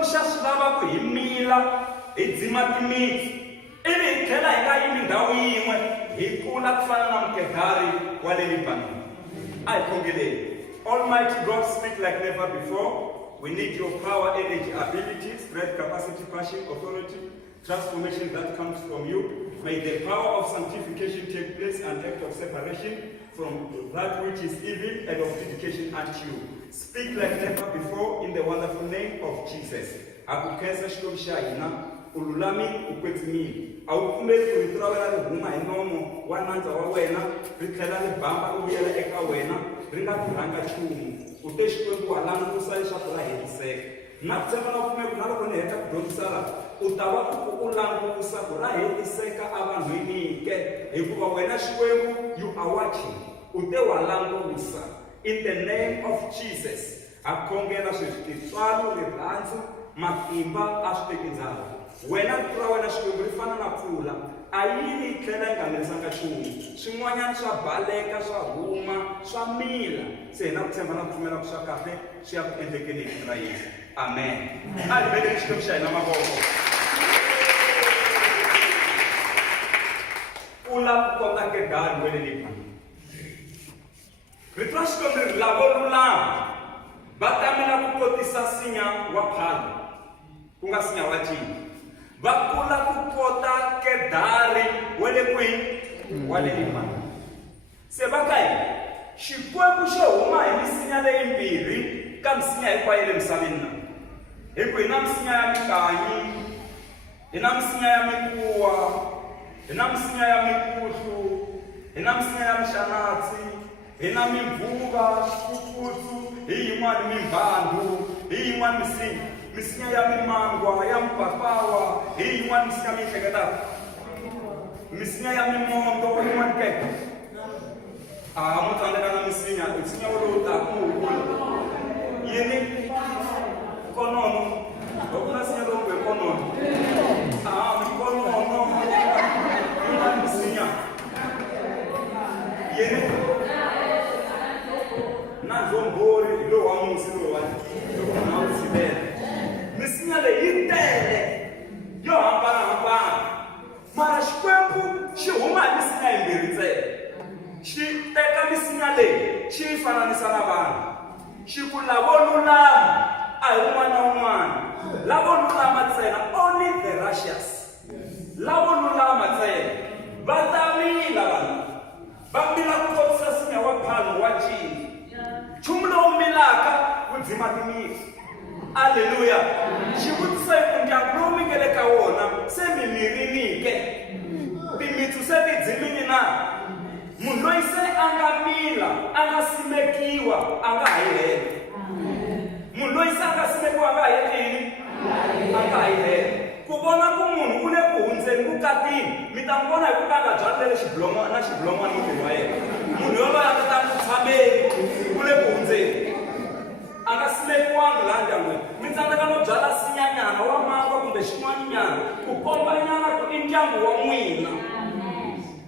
Xikwembu xa swi lava ku hi mila hi dzima timitsu ivi hi tlhela hi nga yimi ndhawu yin'we hi kula ku fana na mukedari wa le Libanoni. A hi khongeleni. Almighty God, speak like never before. We need your power, energy, ability, strength, capacity, passion, authority, transformation that comes from you. May the power of sanctification take place and act of separation from that which is evil and of dedication unto you. Speak like never before in the wonderful name of Jesus. Akukhensa xikwembu xa hina, ululami ukwetsimile. A wu pfumeli ku rito ra wena ri huma hi nomo wa nandza wa wena, ri tlhela ri bamba ri vuyela eka wena, ri nga tirhanga nchumu. U te Xikwembu wa langusa leswaku ra hetiseka. Na ku tshemba na pfumela na loko ni heta ku dyondzisa laha, u ta va u langusa ku ra hetiseka evanhwini ke, hikuva wena Xikwembu you are watching. U te wa langusa. In the name of Jesus, akhongela sweswi tintswalo, rirhandzu, matimba a swi teki ndzhaku. Wena ra wena Xikwembu ri fana na mpfula, a yini yi tlhela yi nga nerisanga nchumu. Swin'wanyana swa baleka, swa huma, swa mila. Se hi na ku tshemba na ku pfumela ku swa kahle swi ya ku endlekeni hi ra Yesu. Amen. A hi veleni Xikwembu xa hina mavoko. Kula ku kota kedari wa le Libanoni. Rito ra Xikwembu ri lavo lulama va tamela ku kotisa nsinya wa phalo ku nga nsinya wa cini. Va kula ku kota kedari wa le kwini wa le Libanoni. Se va ka hina Xikwembu xo huma hi misinya leyimbirhi ka misinya hinkwayo le misaveni na. Hi ku hi na misinya ya mikanyi, hi na misinya ya mikuwa, hi na misinya ya mikuhlu, hi na misinya ya mixanatsi, hi na mimvuva, swikukutsu, hi yin'wana mimbandu, hi yin'wana misinya ya mimangwa, ya mpapawa, hi yin'wana misinya mihleketaka, misinya ya mimondo, yin'wana keke. Mo tsandzeka na misinya lowu taka wu hula. Yini? Konono. Loko na misinya lowu hi konono. Konono. Yin'wana misinya. Yini? Na zombori hi lowu wa musi lowu wa loko na wu sivela. Misinya leyi yi tele yo hambanahambana. Mara Xikwembu xi huma hi misinya yimbirhi ntsena. Xi teka misinya leyi xi yi fananisa na vanhu. Xi ku lavo lulama a hi un'wana na un'wana. Lavo lulama ntsena, only the righteous. Lavo lulama ntsena. Va ta mila vanhu. Va mila ku kotisa nsinya wa phalo wa cini. Nchumu lowu milaka wu dzima timitsu. Aleluya. Xivutiso hi ku ndyangu lowu mi nge le ka wona se mi mirini ke. Timitsu se ti dzimini na. Munhu loyi se a nga mila, a nga simekiwa, a nga ha yi hela. Munhu loyi se a nga simekiwa a nga ha yelini? A nga ha yi hela. Ku vona ku munhu u le ku hundzeni ku katini, mi ta n'wi vona hi ku ka a nga byarile xiblomwana mutini wa yena. Munhu yoloye a ta ku tshameni, u le ku hundzeni. A nga simekiwangi laha ndyangwini. Mi tsandzeka no byala nsinyanyana wa mangwa kumbe xin'wanyana ku kombanyana ku i ndyangu wa n'wina.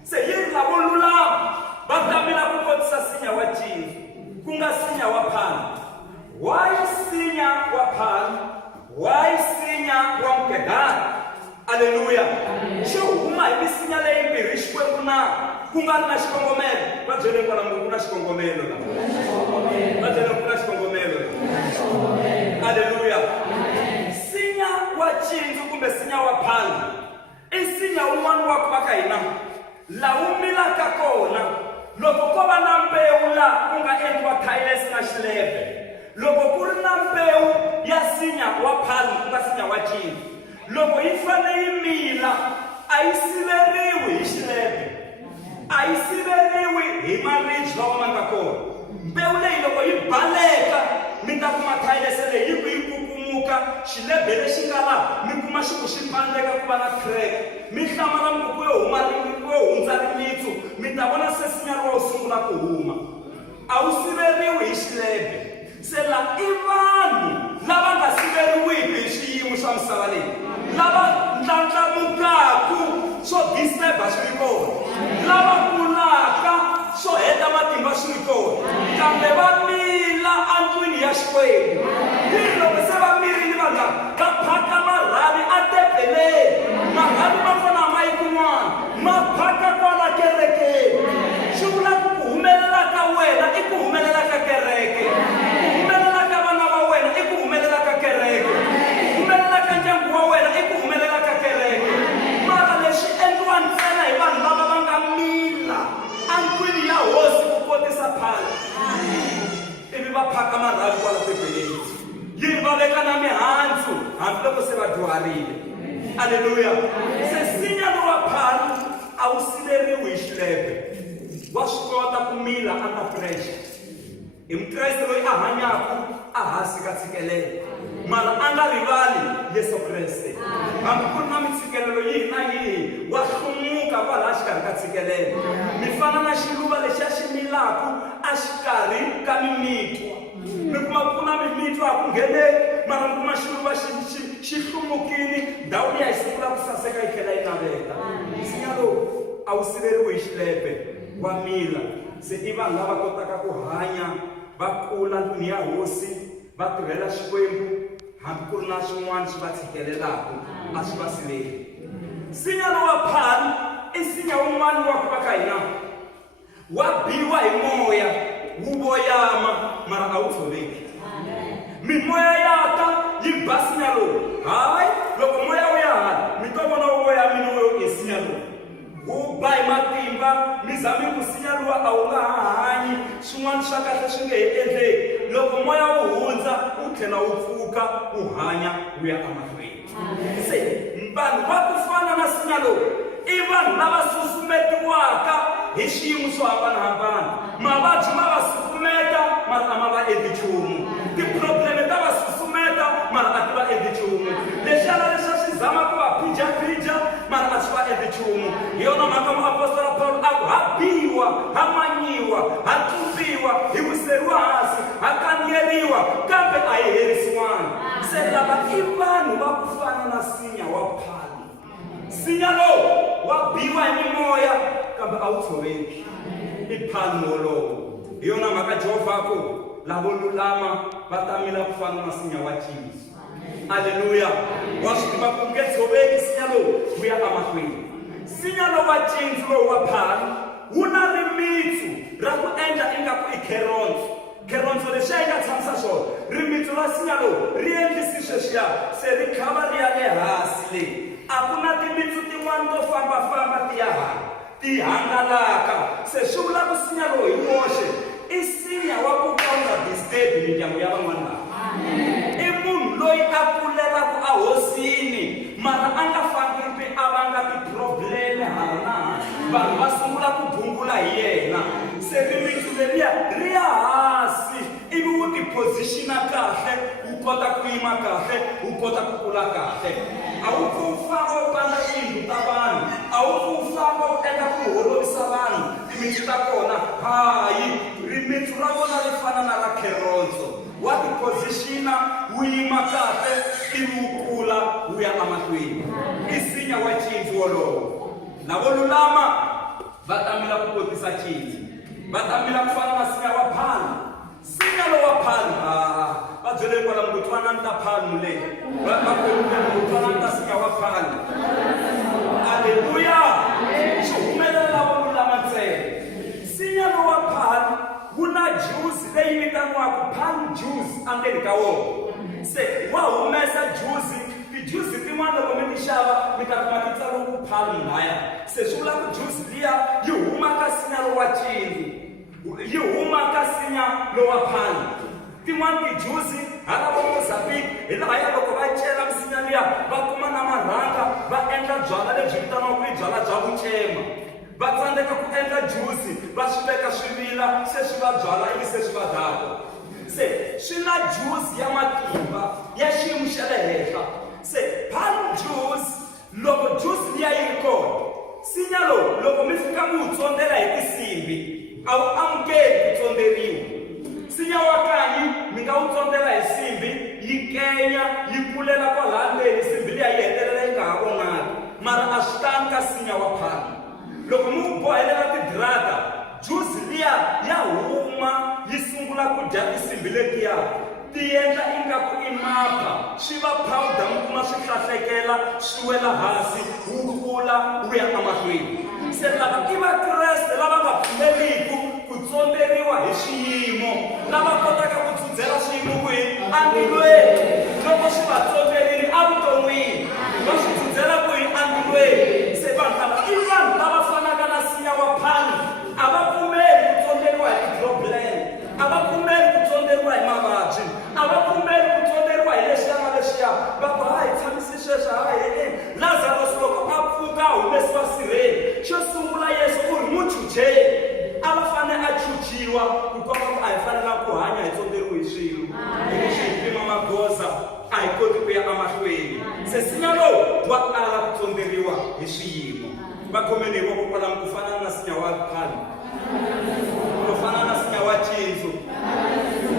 Se yi lavo lulama va tamela ku kotisa nsinya wa cini ku nga nsinya wa phalo. Why nsinya wa phalo? Why nsinya wa mukedari? Aleluya. Xo huma hi misinya leyimbirhi Xikwembu na ku nga ri na xikongomelo. Va byele kwala ku na xikongomelo la. Va byele ku na xikongomelo la. Aleluya. Nsinya wa cindzu kumbe nsinya wa phalo i nsinya wun'wana wa ku va ka hina. La wu milaka kona loko ko va na mbewu laha ku nga endliwa thayilesi na xilebe. Loko ku ri na mbewu ya nsinya wa phalo ku nga nsinya wa cindzu, loko yi fane yi mila a yi siveriwi hi xilebe, a yi siveriwi hi maribye lawa ma nga kona. Mbewu leyi loko yi baleka mi ta kuma thayilesi leyi yi ku yi kukumuka, xilebe lexi nga laha mi kuma xi ku xi pandeka ku va na crack. Mi hlamala mikuku yo hundza rimitsu, mi ta vona se nsinya lowu sungula ku huma. A wu siveriwi hi xilebe. Se la i vanhu lava nga siveriwiki hi swiyimo swa misava leyi, lava ndlandlamukaku swo disturba swi ri kona, lava kulaka swo heta matimba swi ri kona, kambe va mila andlwini ya Xikwembu. Loko se va mirile vanhu lava vadyuharile. Haleluya. Se nsinya lowu wa phani a wu siveriwi hi xilepe, wa swi kota ku mila under pressure. I mukreste loyi a hanyaka a hansi ka ntshikelelo, mara a nga rivali Yesu Kreste. Hambi ku ri na mintshikelelo yihi na yihi, wa hlumuka kwalaha xikarhi ka ntshikelelo. Mi fana na xiluva lexi a xi milaka a xikarhi ka mimitwa. Mi kuma ku na mimitwa a ku ngheneki, mara mi kuma xiluva xi hlumukile, ndhawu liya yi sungula ku saseka yi tlhela yi naveta. Nsinya lowu a wu siveriwi hi xilepe, wa mila. Se i vanhu lava kotaka ku hanya, va kula ndlwini ya hosi, va tirhela Xikwembu, hambi ku ri na swin'wana swi va tshikelelaka a swi va siveli. Nsinya lowu wa phani i nsinya wun'wana wa ku va ka hina wa biwa hi moya, wu voyama, mara a wu tshoveki. Mimoya ya ta yi ba nsinya lowu. Hayi, loko moya wu ya hala mi to vona wu voyamile i nsinya lowu. Wu ba hi matimba, mi zami ku nsinya luwa a wu nga ha hanyi, swin'wana swa kahle swi nge he endleki. Loko moya wu hundza wu tlhela wu pfuka wu hanya wu ya emahlweni. Se vanhu va ku fana na nsinya lowu i vanhu lava susumetiwaka hi xiyimo swo hambanahambana. Mavabyi ma va susumeta, mara a ma va endli nchumu. Tiprobleme ta va susumeta, mara a ti va endli nchumu. Lexana lexi a xi zama ku va phija, mara a swi va endli nchumu. Hi yona mhaka muapostola Paulo a ku ha biwa, ha manyiwa, ha tlumbiwa, hi wiseriwa hansi, ha kandziyeriwa, kambe a hi herisiwangi. Se lava i vanhu va ku fana na nsinya wa phani. Nsinya lowu wa biwa hi mimoya, kambe a wu tshoveki. I phani wolowo. Hi yona mhaka Jehovha ku lavo lulama va ta mila ku fana na nsinya wa Jesu. Haleluya. Wa swi tiva ku nge tshoveki nsinya lowu wu ya emahlweni. Nsinya lowu wa Jesu lowu wa phani wu na rimitsu ra ku endla ingaku i kheronso. Kheronso lexi a yi nga tshamisa xona, rimitsu ra nsinya lowu ri endlisi sweswiya se ri khava ri ya le hansi leyi. A ku na timitsu tin'wana to fambafamba ti ya hala, ti hangalaka. Se swi vula ku nsinya lowu hi woxe i nsinya wa ku ka wu nga disturb mindyangu ya van'wana lava. I munhu loyi a kulelaku a hosini, mara a nga fangi a vanga tiprobleme hala na hala. Vanhu va sungula ku bungula hi yena. Se rimitsu leriya ri ya hansi, ivi wu tipositiona kahle, wu kota ku yima kahle, wu kota ku kula kahle. A wu pfi wu famba wu pandza tiyindlu ta vanhu, a wu pfi wu famba wu endla ku holovisa vanhu timitsu ta kona. Hayi, rimitsu ra vona ri fana na ra kheronso. Wa tipositiona, wu yima kahle, ivi wu kula wu ya emahlweni. I nsinya wa Jesu wolowo. Lavo lulama va ta mila ku kotisa Jesu, va ta mila ku fana na nsinya wa phani. Nsinya lowu wa phani va byele kwala mu twanani ta phani leyi, va mu twanani ta nsinya wa phani. Haleluya. Swi humelela lavo lulama ntsena. Nsinya lowu wa phani wu na juice leyi vitaniwaka palm juice endzeni ka wona. Se wa humesa juice, tijuice tin'wana loko mi ti xava mi ta kuma ti tsariwa ku palm laya. Se swi vula ku juice liya yi huma ka nsinya lowu wa Jesu, yi huma ka nsinya lowu wa phani. Tin'wana tijuice hala vo Mozambique hi lahaya loko va cela misinya liya va kuma na marhanga, va endla byalwa lebyi vitaniwaka i byalwa bya vucema. Va tsandzeka ku endla juice, va swi veka swi vila, se swi va byalwa ivi se swi va dako. Se swi na juice ya matimba ya xiyimo xa le henhla. Se palm juice, loko juice liya yi ri kona, nsinya lowu loko mi fika mi wu tsondela hi tinsimbi a wu amukeli ku tsonderiwa. Nsinya wa kanyi mi nga wu tsondela hi nsimbi, yi kenya, yi kulela kwalaha ndzeni, nsimbi liya yi hetelela yi nga ha vonaki. Mara a swi tani ka nsinya wa phani. Loko mi wu bohelela tidrata, juice liya ya huma, yi sungula ku dya tinsimbi letiya, ti endla ingaku i mapa, swi va powder, mi kuma swi hlahlekela, swi wela hansi, wu kula wu ya emahlweni. Se lava i vakreste lava nga pfumeliki ku tsonderiwa hi swiyimo, lava kotaka ku tsudzela swiyimo kwihi? Andlweni. Loko swi va tsonderile evuton'wini, va swi tsudzela kwihi? Andlweni. Se vanhu lava i vanhu lava fanaka na nsinya wa phani, a va pfumeli ku tsonderiwa hi tiprobleme, a va pfumeli ku tsonderiwa hi mavabyi, a va pfumeli ku tsonderiwa hi leswiya na leswiya. Va ku hayi tshamisi Se nsinya lowu wa ala ku tsonderiwa hi swiyimo. Va khomeni hi voko kwalamu ku fana na nsinya wa khale, ku fana na nsinya wa tshintsu,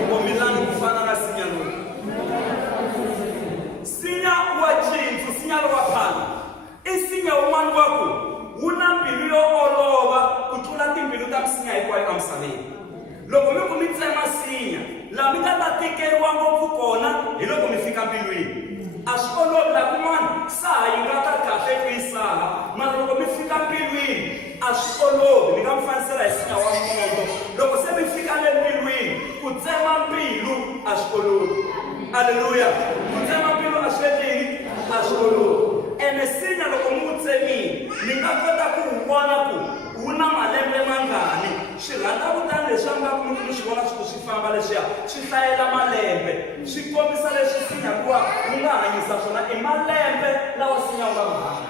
kumilana ku fana na nsinya lowu. Nsinya wa tshintsu, nsinya lowu wa khale i nsinya wun'wana wa ku wu na mbilu yo olova ku tlula timbilu ta misinya hinkwayo emisaveni. Loko mi ku mi tsema nsinya laha mi nga ta tikeriwa ngopfu kona hi loko mi fika mbilwini. A swi olovi laha kun'wana saha yi nga ta kahle ku yi saha, mara loko mi fika mbilwini a swi olovi. Ni nga mi fanisela hi nsinya wa moto. Loko se mi fika le mbilwini ku tsema mbilu a swi olovi. Aleluya. Ku tsema mbilu a swi endleni, a swi olovi. Ene nsinya loko mi wu tsemile mi nga kota ku wu vona ku wu na malembe mangani. Swi rhandza kutani leswi a nga ku mi swi vona swi famba leswiya swi hlayela malembe, swi kombisa leswi nsinya kuva wu nga hanyisa swona i malembe lawa nsinya wu nga ma hanya.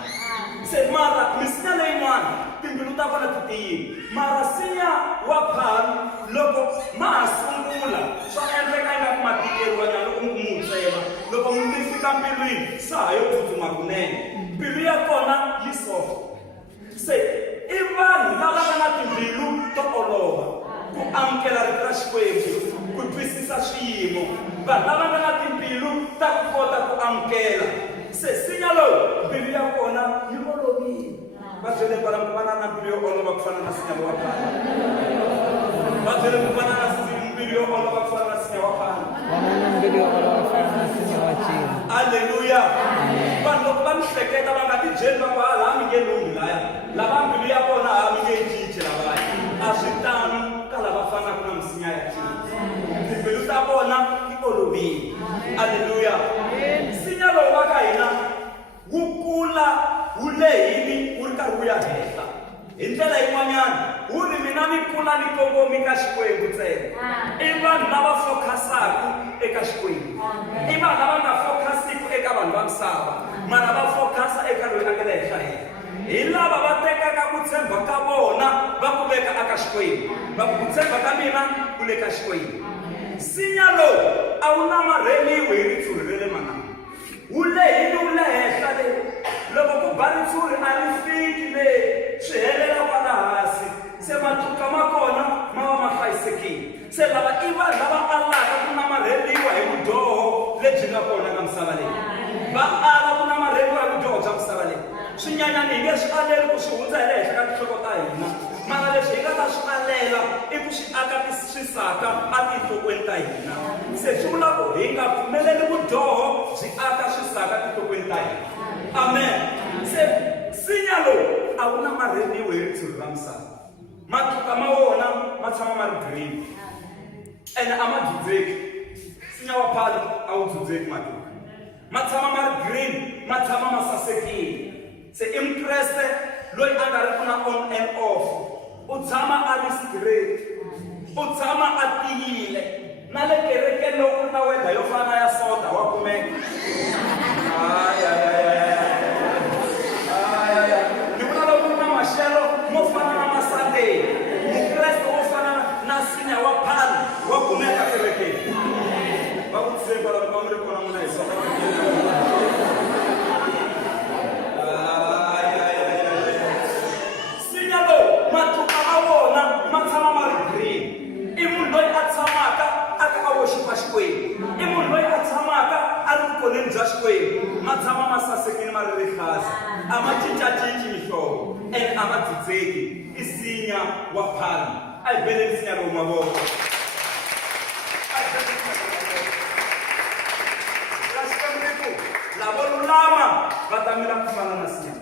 Se mara misinya leyin'wana timbilu ta vona ti tiyile, mara nsinya wa phani loko ma ha sungula swa endleka ingaku ma tikeriwanyana loko mi wu tsema. Loko mi fika mbilwini saha yo tsutsuma kunene, mbilu ya kona yi soft. Se i vanhu lava va na timbilu to olova ku amukela rito ra Xikwembu, ku twisisa swiyimo, vanhu lava nga na timbilu ta ku kota ku amukela. Se nsinya lowu mbilu ya kona yi olovile. Va byele kwalamu ku va na mbilu yo olova ku fana na nsinya wa khale. Va byele ku va na mbilu yo olova ku fana na nsinya wa khale. Aleluya. Vanhu loko va mi hleketa va nga ti byeli va ku hala mi nge lunghi laya, lava mbilu ya kona ha mi nge cinci lavaya. A swi tano ka lava fanaka na misinya ya cinci, timbilu ta vona ti olovile. Aleluya. Nsinya lowu wa ka hina wu kula wu lehile wu ri karhi wu ya henhla. Hi ndlela yin'wanyana wu ri mina mi kula ni kongomi ka Xikwembu ntsena. I vanhu lava focusaka eka Xikwembu, i vanhu lava nga focusiki eka vanhu va misava, mara va focusa eka loyi a nga le henhla henhla. Hi lava va tekaka ku tshemba ka vona va ku veka eka Xikwembu, va ku tshemba ka mina ku le ka Xikwembu. Nsinya lowu a wu namarheliwi hi ritshuri ra le mananga, wu lehile wu le henhla le. Loko ku ba ritshuri a ri fiki le, swi helela kwala hansi. Se matluka ma kona ma va ma hlayisekile. Se lava i vanhu lava alaka ku namarheliwa hi vudyoho lebyi nga kona ka misava leyi. Va ala ku namarheliwa hi vudyoho bya misava leyi. Swinyanyani hi nge swi aleli ku swi hundza hi le henhla ka tinhloko ta hina, mara leswi hi nga ta swi alela i ku swi aka swisaka etinhlokweni ta hina. Se swi vula ku hi nga pfumeleli vudyoho byi aka swisaka etinhlokweni ta hina. Amen. Se nsinya lowu a wu namarheliwi hi ritshuri ra misava. Matluka ma wona ma tshama ma ri green ene a ma dzudzeki. Nsinya wa phale a wu dzudzeki matluka, ma tshama ma ri green, ma tshama ma sasekile. Se i Mukreste loyi a nga ri ku na on and off, u tshama a ri straight, u tshama a tiyile. Na le kerekeni loko ku ri na weda yo fana ya soda wa kumeka. Ni vula loko ku ri na maxelo mo fana na maSunday, Mukreste wo fana na nsinya wa phale wa kumeka kerekeni. Va ku tshemba loko va mi ri kona n'wina hi soda. Matluka ma wona ma tshama ma ri green. I munhu loyi a tshamaka a ka a woxipa Xikwembu, i munhu loyi a tshamaka a ri vukoneni bya Xikwembu. Ma tshama ma sasekile ma ri rihlasa, a ma cincacinci mihlovo ene a ma dzudzeki. I nsinya wa phale. A hi beleni nsinya lowu mavoko. Xikwembu ri ku lavo lulama va ta mila ku fana na nsinya.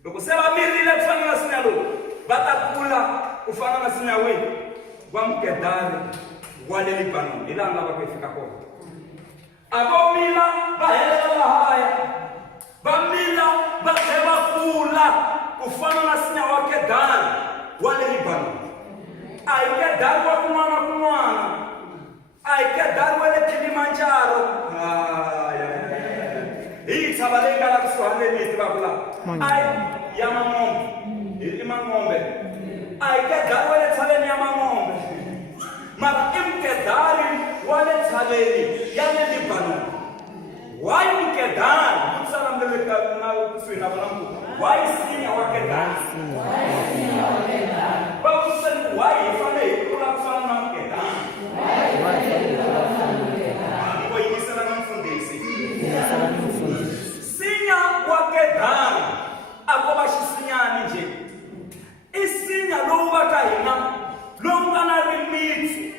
Loko se va mirile ku fana na nsinya lowu va ta kula ku fana na nsinya wihi wa Mukedari wa le Libanoni, hi laha nga va ku hi fika kona. A vo mila va helela lahaya, va mila va tlhela va kula ku fana na nsinya wa Kedari wa le Libanoni. A hi Kedari wa kun'wana na kun'wana, a hi Kedari wa le Kilimanjaro. Hi tshava leyi nga la kusuhani leyi mi yi tivaka laha. Ai ya Mangombe, hi Mangombe. A hi Kedari wa le tshaveni ya Mangombe, mara i Mukedari wa le tshaveni ya le Libanoni. Why Why sinya wa Kedari? Why ifane ikula kufana na Kedari? Sinya wa Kedari akoba shisinyani nje. Isinya loba kaina longa na rimitsu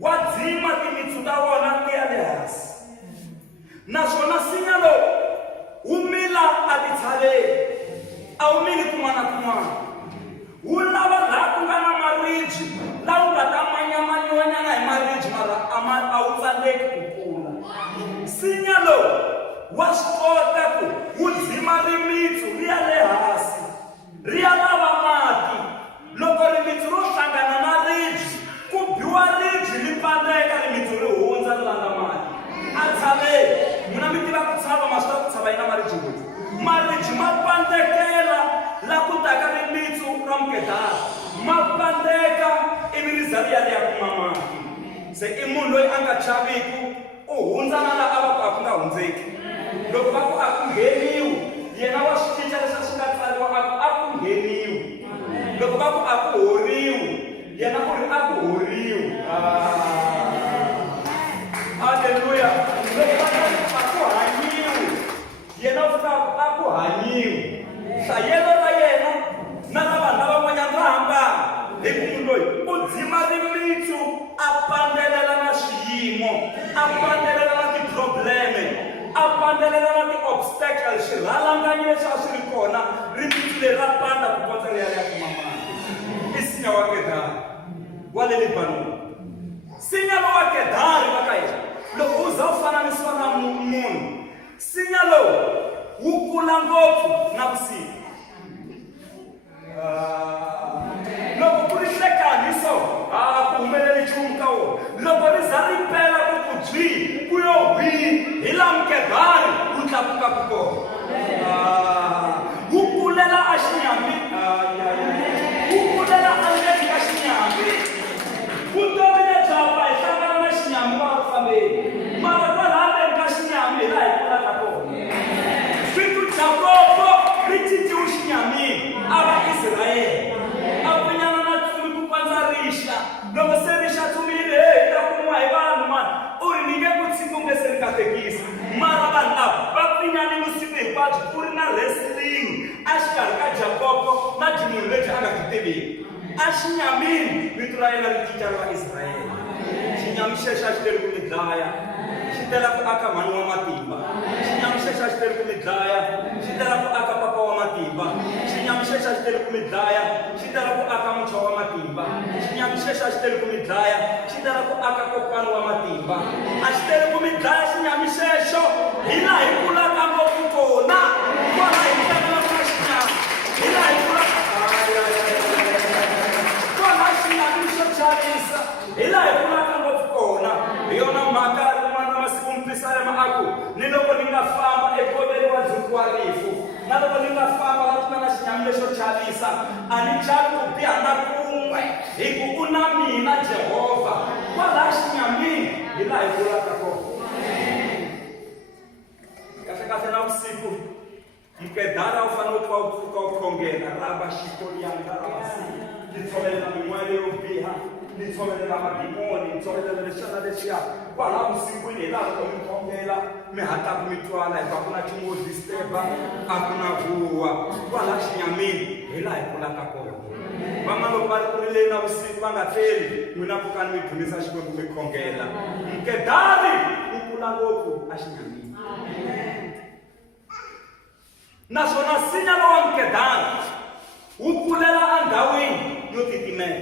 wadzima timitsu ta wona kuyalehasi. Naswona sinya lo umila atithale awumili kun'wana kun'wana wu lava laha ku nga na maribye laha wu nga ta manyamanyanyana hi maribye mara a wu tsandzeki ku kula. Sinya lowu wa swi kota ku wu dzima rimitsu ri ya le hansi ri ya lava mati. Loko rimitsu ro hlangana na ribye ku biwa ribye ri pandeka rimitsu ri hundza ri langa mati. A tshaveni n'wina mi tiva ku tshava ma swi tiva ku tshava yi na maribye ngopfu. Maribye ma pandekela la ku taka rimitsu ra Mukedari ma pandeka ivi ri za ri ya kuma mati. Se i munhu loyi a nga chaviku u hundza na laha a va ku a ku nga hundzeki. Loko va ku a ku ngheniwi yena wa swi cinca leswi swi nga tsariwa a ku ngheniwi. Loko va ku a ku horiwi yena ku ri a ku horiwi. Haleluya. Loko va ku a ku hanyiwi yena u fika a ku hanyiwi. Hlayelo ra yena na la vanhu lavan'wanyana ra hambana. Hi ku munhu loyi u dzima rimitsu a pandelela na swiyimo a pandelela na tiprobleme a pandelela na ti-obstacles swirhalanganyi leswi a swi ri kona rimitsu leri ra panda ku kondza ri ya kuma mati. I sinya wa Kedari wa le Libanoni. Sinya wa Kedari va ka hina loko u za u fananisiwa na munhu sinya lowu wu kula ngopfu navusiku. Loko ku ri nhlekani so ku humeleli nchumu ka wona. Loko ri za ri pela ku ku byi ku yo bihi hi laha Mukedari wu tlakuka ku kona. Wu kulela a xinyami wu kulela endzeni ka xinyami. Vutomi lebyapa hi hlangana na xinyami va ku fambeni mara kwalaha ndzeni ka xinyami hi laha hi kulaka kona. Siku Jakobo ri cinciwe xinyamini a va Israyele a pfunyana na tsumi ku kondza rixa. Loko se rixa tsumile hi ta kumiwa hi vanhu mani u ri ni nge ku tshiki u nge se ri katekisa. Mara vanhu lava va pfunyane vusiku hinkwabyo ku ri na wrestling a xikarhi ka Jakobo na munhu lebyi a nga ti tiveki. A xinyamini vito ra yena ri cinca ri va Israyele. Xinyami xexo a xi teli ku mi dlaya xi tela ku aka mhani wa matimba. Xinyami xexo a xi teli ku mi dlaya xi tela ku aka papa wa matimba. Xinyami xexo a xi teli ku mi dlaya xi tela ku aka muntshwa wa matimba. Xinyami xexo a xi teli ku mi dlaya xi tela ku aka kokwana wa matimba. A xi teli ku mi dlaya xinyami xexo hi laha hi kulaka ngopfu kona kwalaha hi tlangelaka na xinyami hi laha hi kulaka kwalaha xinyami xo chavisa hi laha hi kulaka ngopfu kona. Hi yona mhaka rin'wana ra masiku Mpisarema a ku ni loko ni nga famba egoveni wa Dzuki wa rifu na loko ni nga famba la ku nga na xinyami lexo chavisa a ni chavi ku biha na kun'we hi ku u na mina Jehovha. Kwalaha xinyamini hi laha hi kulaka kona. Kahle navusiku Mukedari wu fanele ku va wu pfuka wu khongela rava xikoliyanga rasi ni tshovelela min'wana yo biha ni tshovelela madimoni ni tshovelela lexana lexiya. Kwalaha vusikwini hi laha loko mi khongela mi hatlaku mi twala hikuva ku na nchumu wo disturba a ku na vuwa. Kwalaha xinyamini hi laha hi kulaka kona. Van'wana loko va ri ku rileni navusiku va nga tleli n'wina pfukani mi dumisa Xikwembu mi khongela. Mukedari wu kula ngopfu a xinyamini. Naswona sinya lowa Mukedari wu kulela endhawini yo titimela.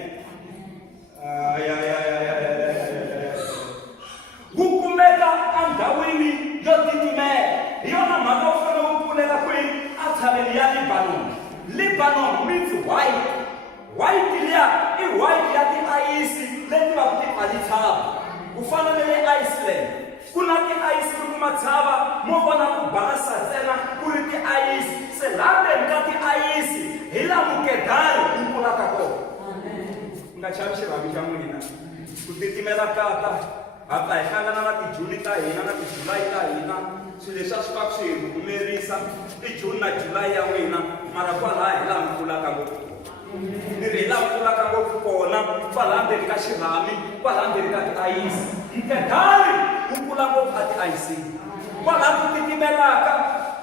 Wu kumeka endhawini yo titimela. Hi yona mhaka wu fanele wu kulela kwini entshaveni ya Libanoni. Libanon means white. White liya i white ya tiayisi leti va ku ti palitshava. Ku fana na le Iceland ku na tiayisi mi kuma tshava mo vona ku basa ntsena ku ri tiayisi. Se laha ndzeni ka tiayisi hi laha Mukedari wu kulaka kona. Nga chavi xirhavi xa n'wina ku titimela kata Hata hi hlangana na tiJuni ta hina na tiJulayi ta hina, swilo leswi a swi va swi hi humelerisa i Juni na Julayi ya wena, mara kwalaha hi laha mi kulaka ngopfu. Ni ri hi laha mi kulaka ngopfu kona, kwalaha ndzeni ka xirhami, kwalaha ndzeni ka tiayisi. Mkedari wu kula ngopfu a tiayisini. Kwalaha ku titimelaka,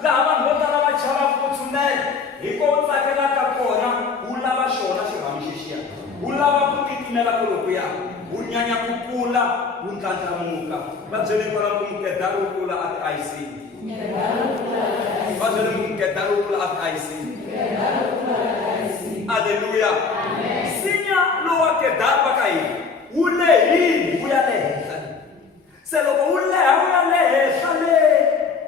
laha vanhu vo tala va chavaka ku tshunela, hikokwalaho u tsakelaka kona, wu lava xona xirhami xexiya. Wu lava ku titimela kolokuya, wu nyanya ku kula, wu ndlandlamuka. Va byele kwalaho ku mkedari wu kula a tiayisini. Va byele ku mkedari wu kula a tiayisini. Aleluya. Nsinya lowu wa Kedari va ka hina wu lehile wu ya le henhla. Se loko wu leha wu ya le henhla le,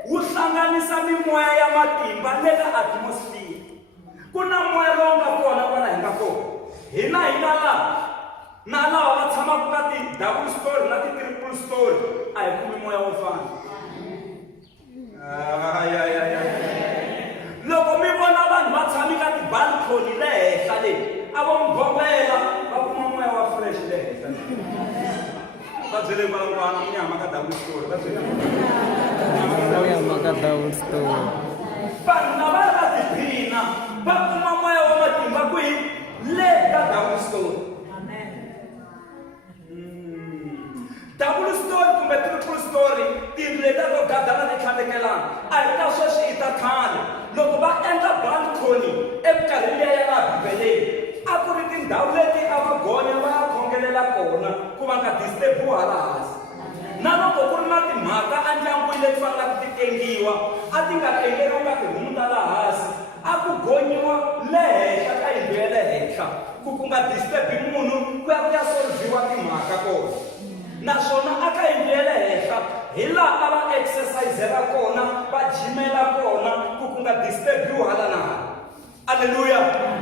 wu hlanganisa mimoya ya matimba le ka atmosphere. Ku na moya lowu nga kona kwala hi nga kona. Hina hi nga laha na lava va tshamaka ka ti-double story na ti-triple story, a hi kumi moya wo fana. Loko mi vona vanhu va tshami ka tibalcony le henhla le, a vo mi gobela va kuma moya wa fresh le henhla. Va byele valangwana mi nyama ka double story. Va byele nyama ka double story. Vanhu lava va tiphina va kuma moya wa matimba kwihi? Le ka double story. Double story kumbe triple story, tindlu leta to gadana ti tlhandekelana a hi ta sweswi i ta khale. Loko va endla balcony eminkarhini liya ya laha bibeleni, a ku ri tindhawu leti a va gonya va ya khongelela kona ku va nga disturb-iwi hala hansi. Na loko ku ri na timhaka endyangwini leti fanelaka ti tengiwa, a ti nga tengeriwi ka tihomu ta laha hansi, a ku gonyiwa le henhla ka yindlu ya le henhla ku nga disturb-i munhu ku ya solviwa timhaka kona. Naswona aka yindlu ya le henhla hi laha a va exercisela kona, va jimela kona ku nga disturb-iwi hala na hala. Aleluya.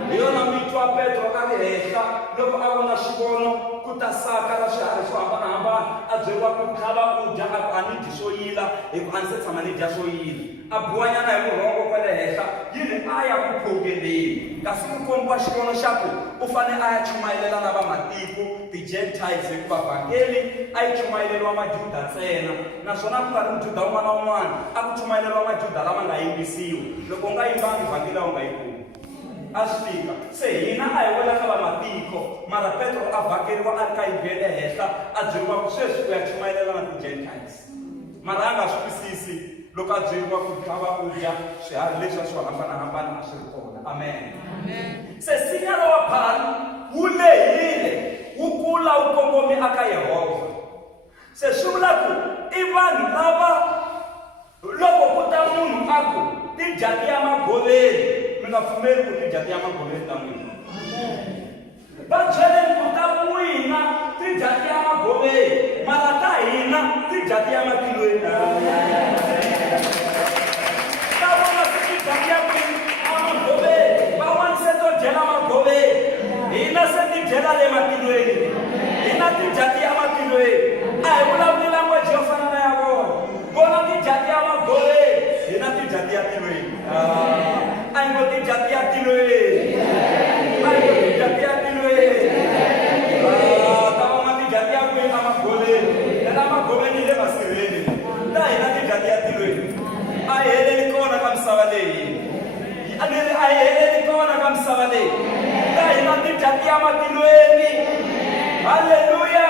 Hi yona mito wa Petro a ri henhla loko a vona xivono ku ta saka ra swiharhi swo hambanahambana, a byeriwa ku tlhava u dya, a ni dyi swo yila hikuva a ni se tshama ni dya swo yila. A biwanyana hi murhongo kwale henhla, yini a ya ku phongeleni. Kasi ku kombiwa xivono xa ku u fanele a ya chumayelela na vamatiko, ti-Gentiles, hikuva vhangeli a yi chumayeleriwa majuda ntsena. Naswona ku nga ri mujuda wun'wana na wun'wana, a ku chumayeleriwa majuda lama nga yimbisiwi. Loko u nga yimbangi vhangeli a wu nga yi kumi. A swi tika. Se hina a hi wela ka vamatiko, mara Petro a vhakeriwa a ri ka yindlu ya le henhla, a byeriwa ku sweswi ku ya chumayelela na ti-Gentiles. Mara a nga swi twisisi loko a byeriwa ku tlhava u dya swiharhi leswi swo hambanahambana a swi ri kona. Amen. Se nsinya lowa phani wu lehile, wu kula wu kongomi aka Yehova. Se swi vula ku i vanhu lava loko ku ta munhu a ku tijati ya magoveni, mi nga pfumeli ku tijati ya magoveni ta n'wina. Va byeleni ku ta n'wina tijati ya magoveni, mara ta hina tijati ya matilweni. Ta vona tijati ya magoveni, van'wani se to dyela magoveni, hina se ti dyela le matilweni. Hina tijati ya matilweni, a hi vulavuli language yo fana na ya vona. Vona tijati ya magoveni, hina tijati ya tilweni. A hi ngo tijati ya tilweni, a hi ngo tijati ya tilweni. Ta vona tijati ya kwihi a magoveni, ela magoveni le masirheni. Ta hina tijati ya tilweni, a hi heleli kona ka misava leyi. A hi heleli kona ka misava leyi. Ta hina tijati ya matilweni. Haleluya.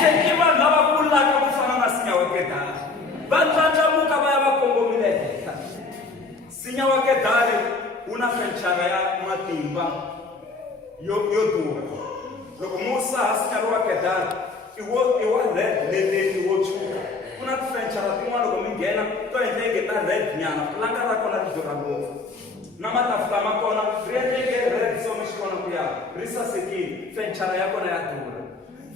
Se i vanhu lava kulaka ku fana na nsinya wa Kedari, va ndlandlamuka va ya va kongomile henhla. Nsinya wa Kedari wu na fenchara ya matimba yo durha. Loko Musa a nsinya lowa Kedari i wa red leleni wo tshuka. Ku na tifenchara tin'wana loko mi nghena to endleke ta red nyana, pulanga ra kona ri durha ngopfu. Na matafula ma kona ri endleke red, so mi xi vona ku ya ri sasekile. Fenchara ya kona ya durha.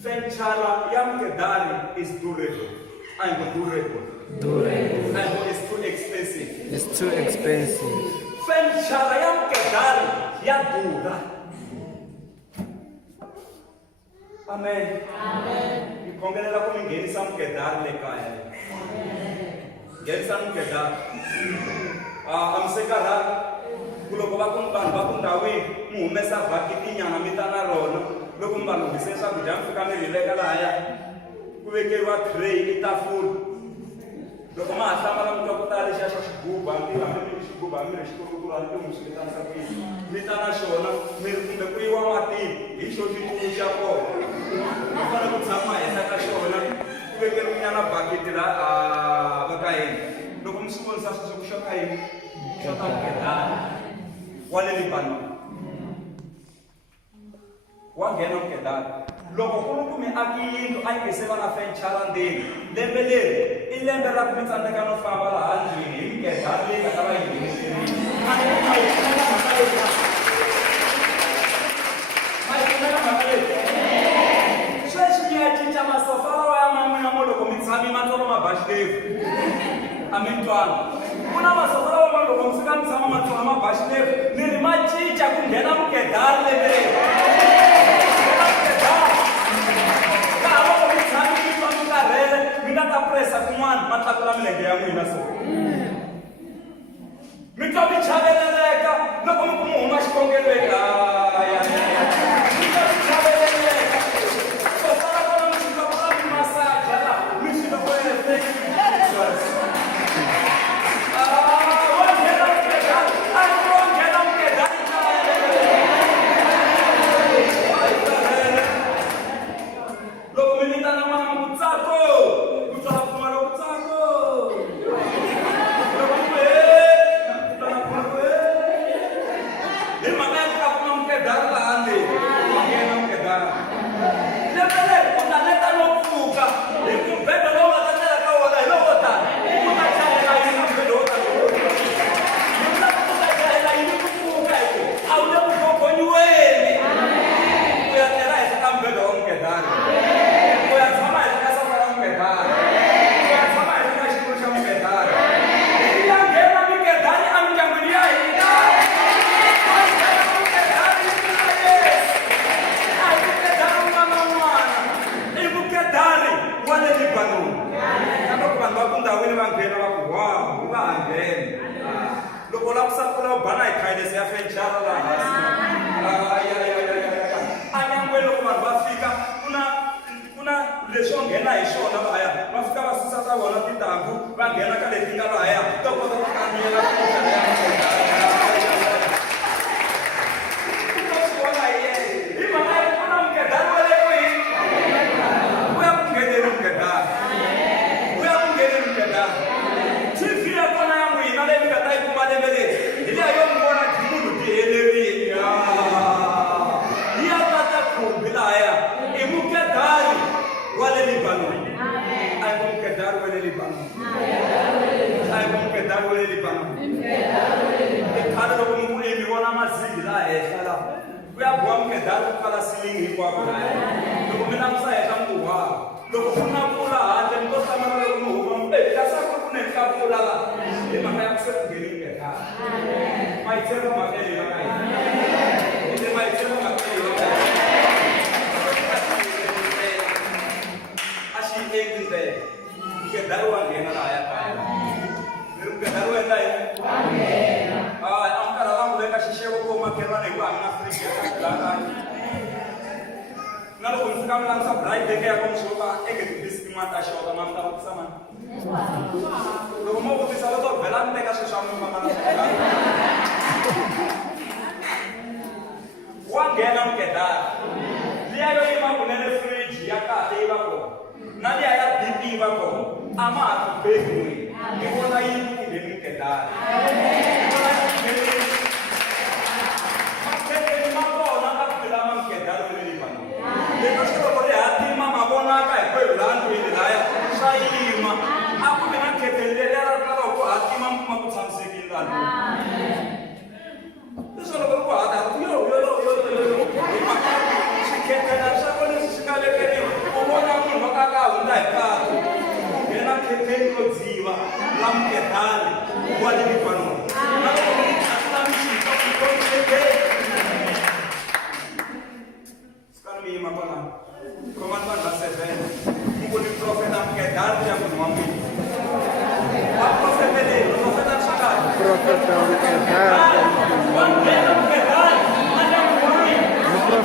Fenchara ya Kedari is durable. I go durable. I go it's too expensive. It's too expensive. Fenchara ya Kedari ya durha. Amen. Amen. Ikhongelela ku mi nghenisa Kedari le kaya. Nghenisa Kedari. Amsekarhati ku loko va ku vanhu va ku ndhawini mi humesa baki tinyana mi ta na rona. Loko mi va lunghise swakudya mi fika mi rileka lahaya, ku vekeriwa tray itafula loko ma ha hlangana mi twa ku tala lexiya xa xiguba hambi mi ri xikulukulwa ni tihomu swi vitanisa ku yini mi ta na xona mi ri kumbe ku yiwa matini hi xo xikulu xa kona mi fanele ku tshama henhla ka xona ku vekeriwanyana bakiti la va ka yena loko mi swi vonisa sweswo ku xota yini xota mukedani wa le Libanoni wa nghena mukedani loko ku ri ku mi aki yindlu a yi nge se va na fenchara ndzeni lembe leri i lembe ra ku mi tsandzeka no famba laha ndlwini hi mukedani leyi nga ta va yi nghenisirini sweswi mi ya cinca masofa lawa ya man'wina loko mi tshami matsolo mabaxilevu a mi twanga ku na masofa lawa ma loko mi fika mi tshama matsolo mabaxilevu mi ri ma cinca ku nghena mukedani lembe leri presa kun'wana ma tlakula milenge ya n'wina so mi twa mi chaveleleka loko mi ku mi huma xikongelweni mi twa mi chaveleleka so sala kona mi fika kula mi masaja la mi fika ku loko mi vitana n'wana mutsako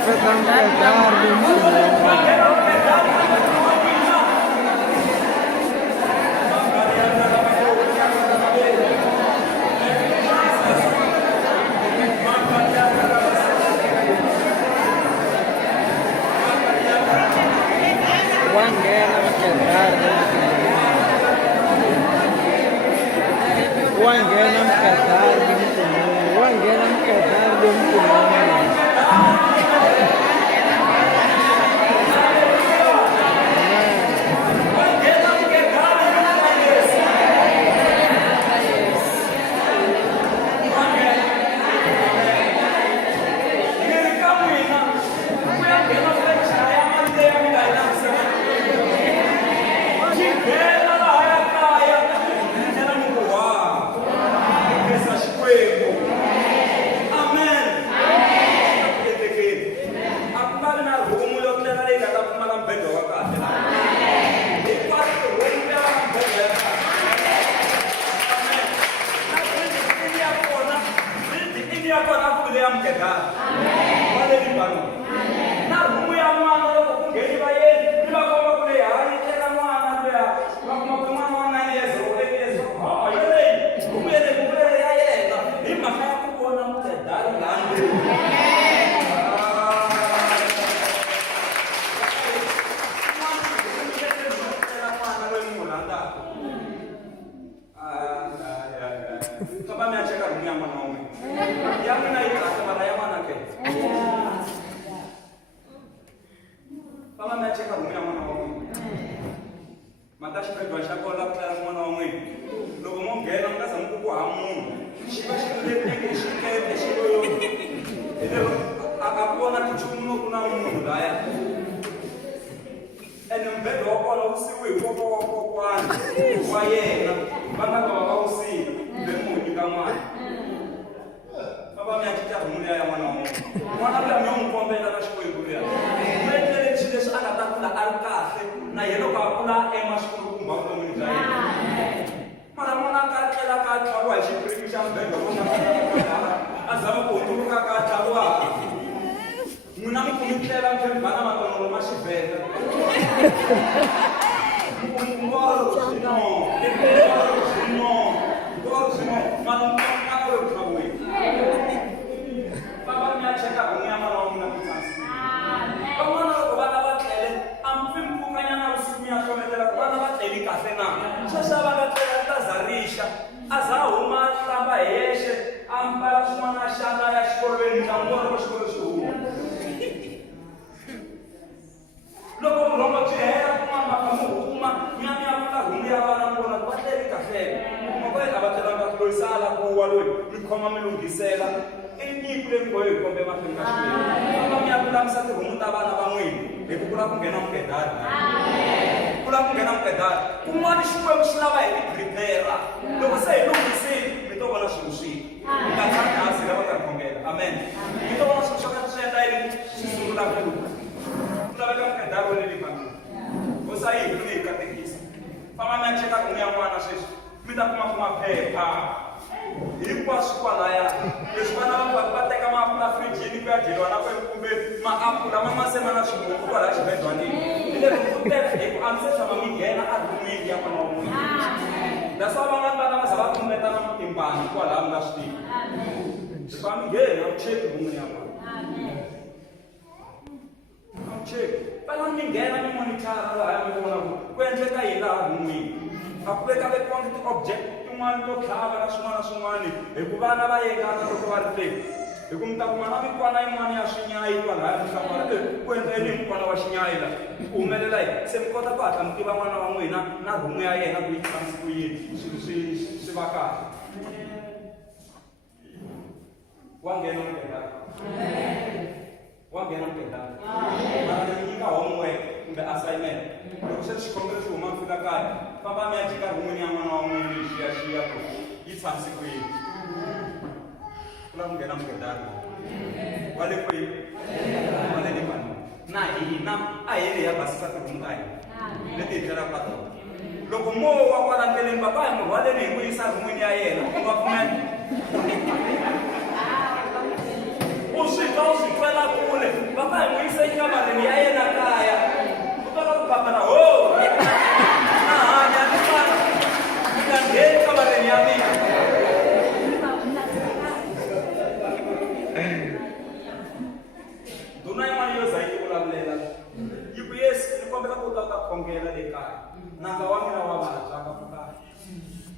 profeta wangena mkatari mtu, wangena mkatari mtu.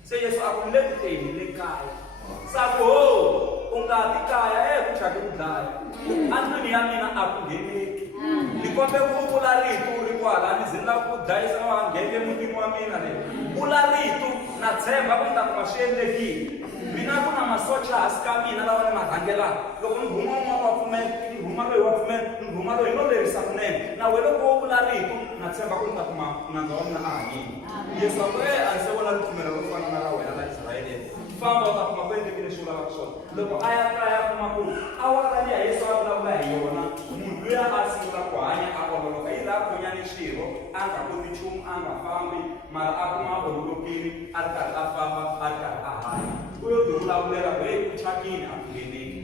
Se Yesu teni le kaya sako u nga ti kaya ku chaka ku dlaya andlwini ya mina a ku ngheneki ni kombe ku vula rito u ri kwala ni zi lava ku dlayisa na vanghenge mutini wa mina leyi vula rito na tshemba ku ni ta kuma swi endlekile mina ku na masocha hansi ka mina lawa ni ma rhangelaka loko ni rhuma un'wana wa pfumela ni rhuma loyi wa pfumela ni rhuma loyi no lerisa kunene na we loko wo vula rito na tshemba ku ni ta kuma nandza wa mina a hanyile yesu a ku a ndzi se vona ripfumelo ro fana na ra wena la Israyele famba u ta kuma ku endlekile leswi u lavaka swona loko a ya kaya a kuma ku awara liya Yesu a vulavula hi yona munhu luya a sungula ku hanya a ololoka yi laha khonyani swirho a nga koti nchumu a nga fambi mara a kuma a ololokile a ri karhi a famba a ri karhi a hanya u yo ti vulavulela ku hey ku thyakile a ku ngheneki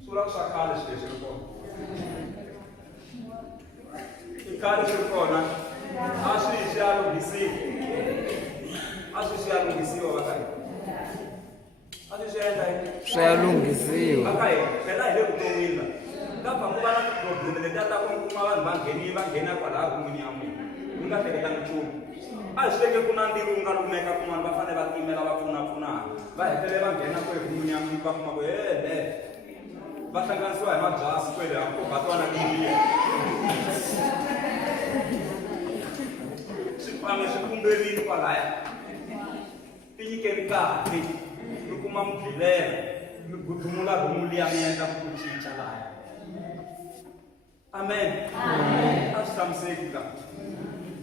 swi vula ku swa khale swi leswi ri kona i khale swi ri kona a swi swi ya lunghisiwa a swi swi ya lunghisiwa va ka hina a swi swi endla swi ya lunghisiwa va ka hina phela hi le vuton'wini la ka phambi va na tiprobleme leti a ta ku kuma vanhu va nghena kwalaha kun'wini ya n'wina mi nga hleketanga nchumu a hi swi veke ku na ndzilo wu nga lumeka kun'wana va fanele va timela va pfunapfunana va hetelele va nghena kwe kun'wini ya n'wina va kuma ku hele va hlanganisiwa hi mabyasi kwele hambi ko batiwa na timbile swipame swi kumberini kwalaya ti nyikeni kahle mi kuma mugqivela mi gudumula rhumu liya mi endla ku cinca laya amen a swi hlamuseki ka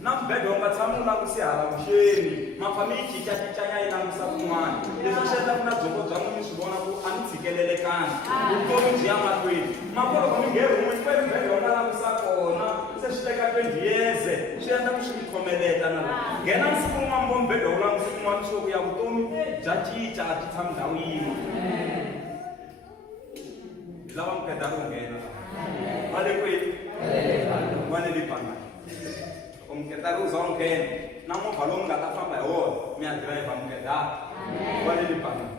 na mbhedwa u nga tshami u langusi hala vuxeni mafambi yi cincacincanya yi langusa kun'wana leswi swi endla ku na byongo bya n'wini swi vona ku a mi tshikelelekangi vutomi byi ya mahlweni makoloko mi nge rhumweni kwe mbhedwa u nga langusa kona se swi teka 20 years swi endla ku swi mi khomeleta na nghena masiku un'wana vo mbhedwa u langusi kun'wana swo ku ya vutomi bya cinca a byi tshami ndhawu yin'we hi lava muketa ro nghena va le kweli va le libangani muketa ri uza u nghena na movha lowu nga ta famba hi wona mi ya dirayivha muketa wa le libangani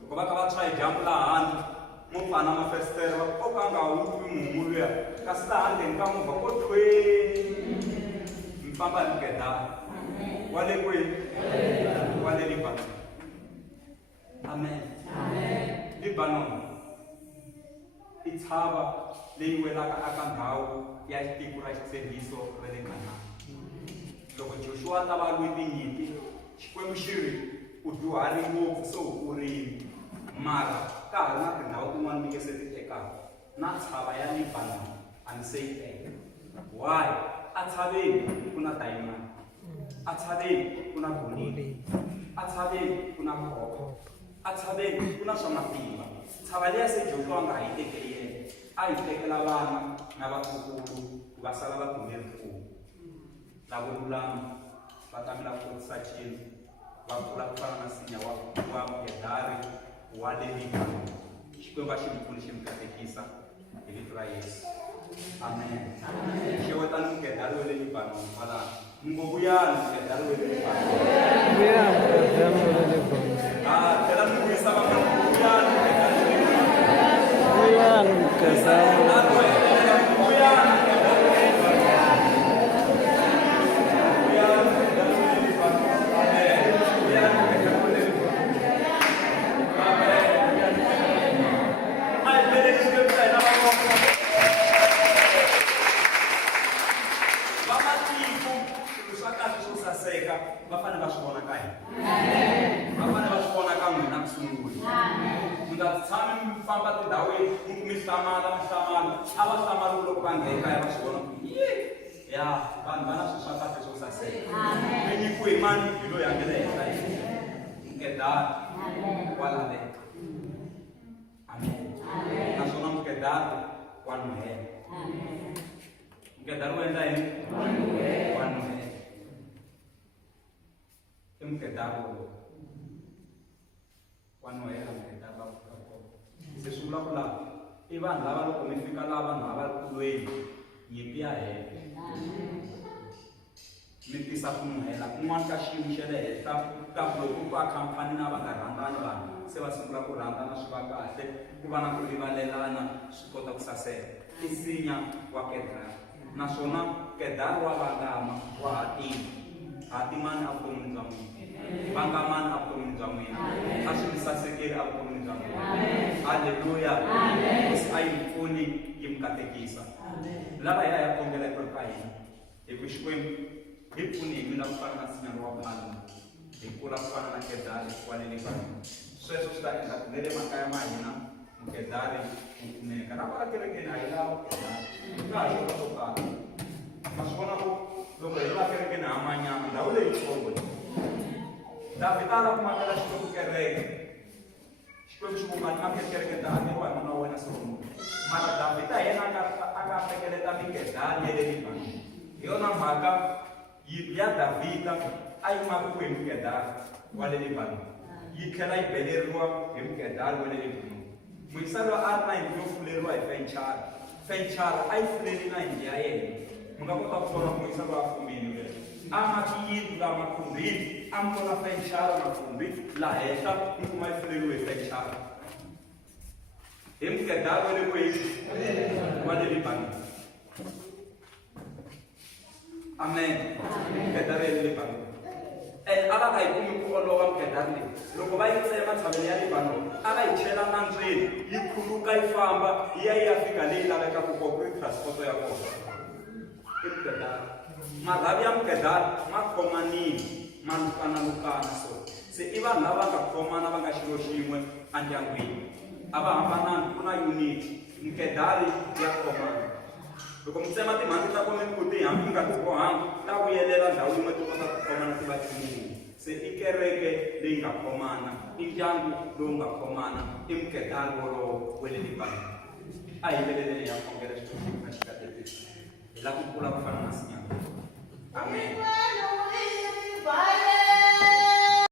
loko va kha va tshwa hi dyambu laha handle mo pfana mafesitere va koka a nga wutwi mumu luya kasi laha ndzeni ka movha ko thweni mi famba hi muketa wa le kwini wa le libangani amen libanon i tshava leyi welaka aka ndhawu ya tiko ra xitshembiso ra le Kanani loko Joshua a ta va lwe tinyimpi xikwembu xi ri u dyuhari ngopfu se u kurile mara ka ha ri na tindhawu tin'wana mi nge se ti tekaka na tshava ya Libanon a ni se yi teka why a tshaveni ku na dayimani a tshaveni ku na golidi a tshaveni ku na khokho a tshaveni ku na swa matimba tshava leya se Joshua nga ha yi tekeli yena a yi tekela vana na vatukulu ku va sala va kume rifumo lavo lulama va tamela kurisa chintu va kula ku fana na nsinya wa mugedari wa le Libanon xikwembu a xi mi pfuni xi mi katekisa hi vito ra Yesu amen xewetani mugedari wa le Libanon kwalano ngobuyani mugedari wa le Libanon phela mi vuyisa vanhu ngobuyani mugedari wa le va fanele va swi vona ka hina va fanele va swi vona ka n'wina ku sungula mi nga tshami mi famba tindhawini mi hlamala a va hlamali loko va nghena kaya va swi vona ku ya vanhu va na swilo swa kahle swo saseka mi nyikiwe hi mani hi loyi a nge le henhla mukedari wa laveka amen naswona mukedari wa nuhela mukedari wu endla yini wa nuhela i mukedari lowu wa nuhela mukedari va vuka kona se swi vula ku lava i vanhu lava loko mi fika lava vanhu lava ri kulweni nyimpi ya hela mi tisa ku nuhela kun'wana ka xiyimo xa le henhla ka loko ku va khampani na va nga rhandzani vanhu se va sungula ku rhandzana swi va kahle ku va na ku rivalelana swi kota ku saseka i nsinya wa kedari naswona kedari wa vangama wa hatima hatimani a vuton'wini bya n'wina, vangamani a vuton'wini bya n'wina, a swi mi sasekeli a vuton'wini bya n'wina. Haleluya. Hosi a yi mi pfuni yi mi katekisa. Lava hi ya kombela ku ri ka hina hi ku Xikwembu hi pfuni hi mina ku fana na Sinyana wa Palma, hi kula ku fana na Kedari wa le Libanoni. Sweswo swi ta endla ku na le makaya ma hina Mukedari wu kumeka. Na kwala kerekeni a hi lava Mukedari, nga ha xona swo tala. Ma swi vona ku loko hi va kerekeni ha manyana ndhawu leyitsongo Davhida a lava ku makela Xikwembu kereke. Xikwembu xi ku maka kereke ta hakeriwa hi n'wana wa wena Solomon. Mara Davhida hi yena a nga hlengeleta Mikedari ya le Libanoni. Hi yona mhaka ya Davhida a yi makiwe hi Mukedari wa le Libanoni, yi tlhela yi beleriwa hi Mukedari wa le Libanoni. Muyisani a ri na yindlu yo fuleriwa hi fenchara. Fenchara a yi fuleli na yindlu ya yena. Mi nga kota ku vona muyisani a fumile a maki yindlu laha makhumbini, a mi vona fenchara makhumbi laha henhla mi kuma yi fuleriwe hi fenchara. Hi Mukedari wa le kwihi? Wa le Libanoni. Amen. Mukedari ya le Libanoni. A va nga yi kumi ku olova Mukedari leyi. Loko va yi tsema tshaveni ya Libanoni, a va yi chela nantswini, yi khuluka yi famba, yi ya fika leyi lavekaka kona ku ri transport ya kona. I Mukedari. Marhavi ya Mukedari ma khomanile, ma lukanalukana so. Se i vanhu lava nga khomana va nga xilo xin'we endyangwini. A va hambananga, ku na unity. Mukedari ya khomana. Loko mi tsema timhandzi ta kona ku ti hambi nga ti bohangi, ta vuyelela ndhawu yin'we ti kota ku khomana ti va tin'we. Se i kereke leyi nga khomana, i ndyangu lowu nga khomana, i Mukedari wolowo wa le Libanoni. A hi veleleni ya khongela Xikwembu na xikatekisi. Hi lava ku kula ku fana na Sinyana. Amen.